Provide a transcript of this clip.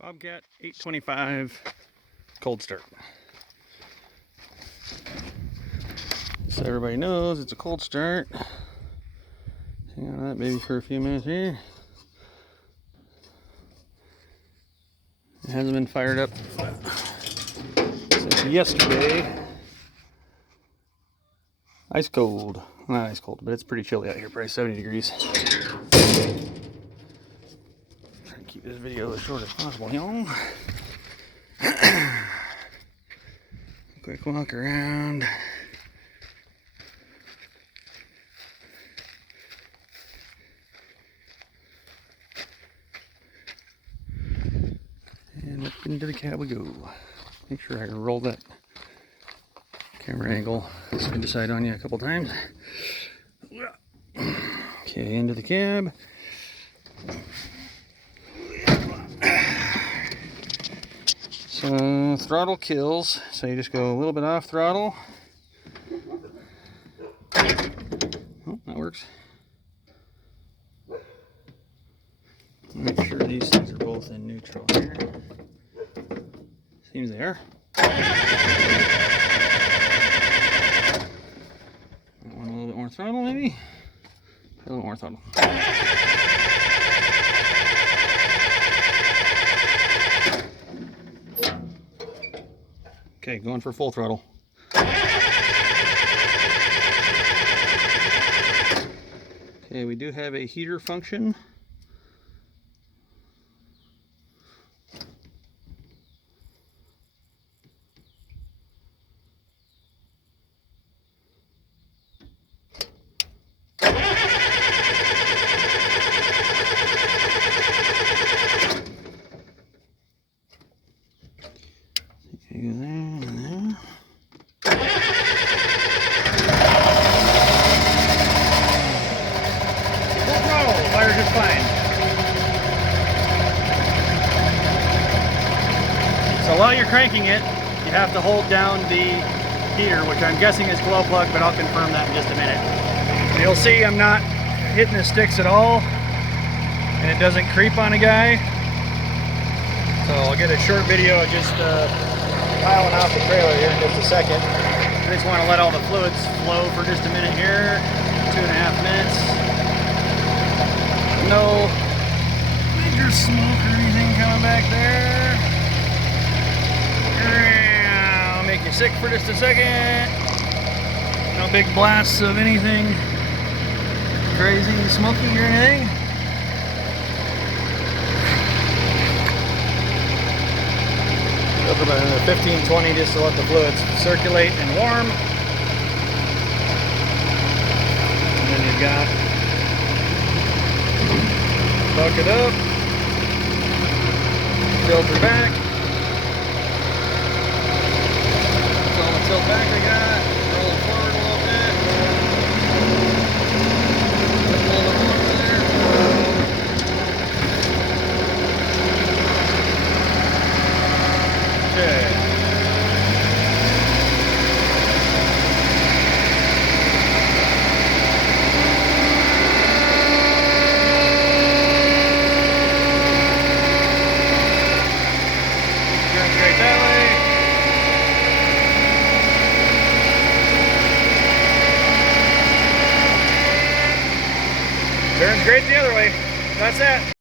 Bobcat 825 cold start. So everybody knows it's a cold start. Hang on to that baby for a few minutes here. It hasn't been fired up since yesterday. Ice cold. Not ice cold, but it's pretty chilly out here, probably 70 degrees. Try and keep this video as short as possible, y'all. Quick walk around. And up into the cab we go. Make sure I roll that camera angle side to side on you a couple times. Okay, into the cab. So throttle kills, so you just go a little bit off throttle. Oh, that works. Make sure these things are both in neutral here. Seems they are. Want a little bit more throttle, maybe? A little more throttle. Okay, going for full throttle. Okay, we do have a heater function. Okay, there and there. Full throttle, fires just fine. So while you're cranking it, you have to hold down the heater, which I'm guessing is glow plug, but I'll confirm that in just a minute. You'll see I'm not hitting the sticks at all, and it doesn't creep on a guy. So I'll get a short video of just piling off the trailer here in just a second. I just want to let all the fluids flow for just a minute here, 2.5 minutes. No major smoke or anything coming back there. I'll make you sick for just a second. No big blasts of anything crazy smoky or anything. Go for about another 15-20 just to let the fluids circulate and warm. And then you've got bucket up, filter back. That's all the tilt back I got. Roll it forward a little bit. Put a little bit more there. Okay. Turn straight that way. Turn straight the other way. That's that.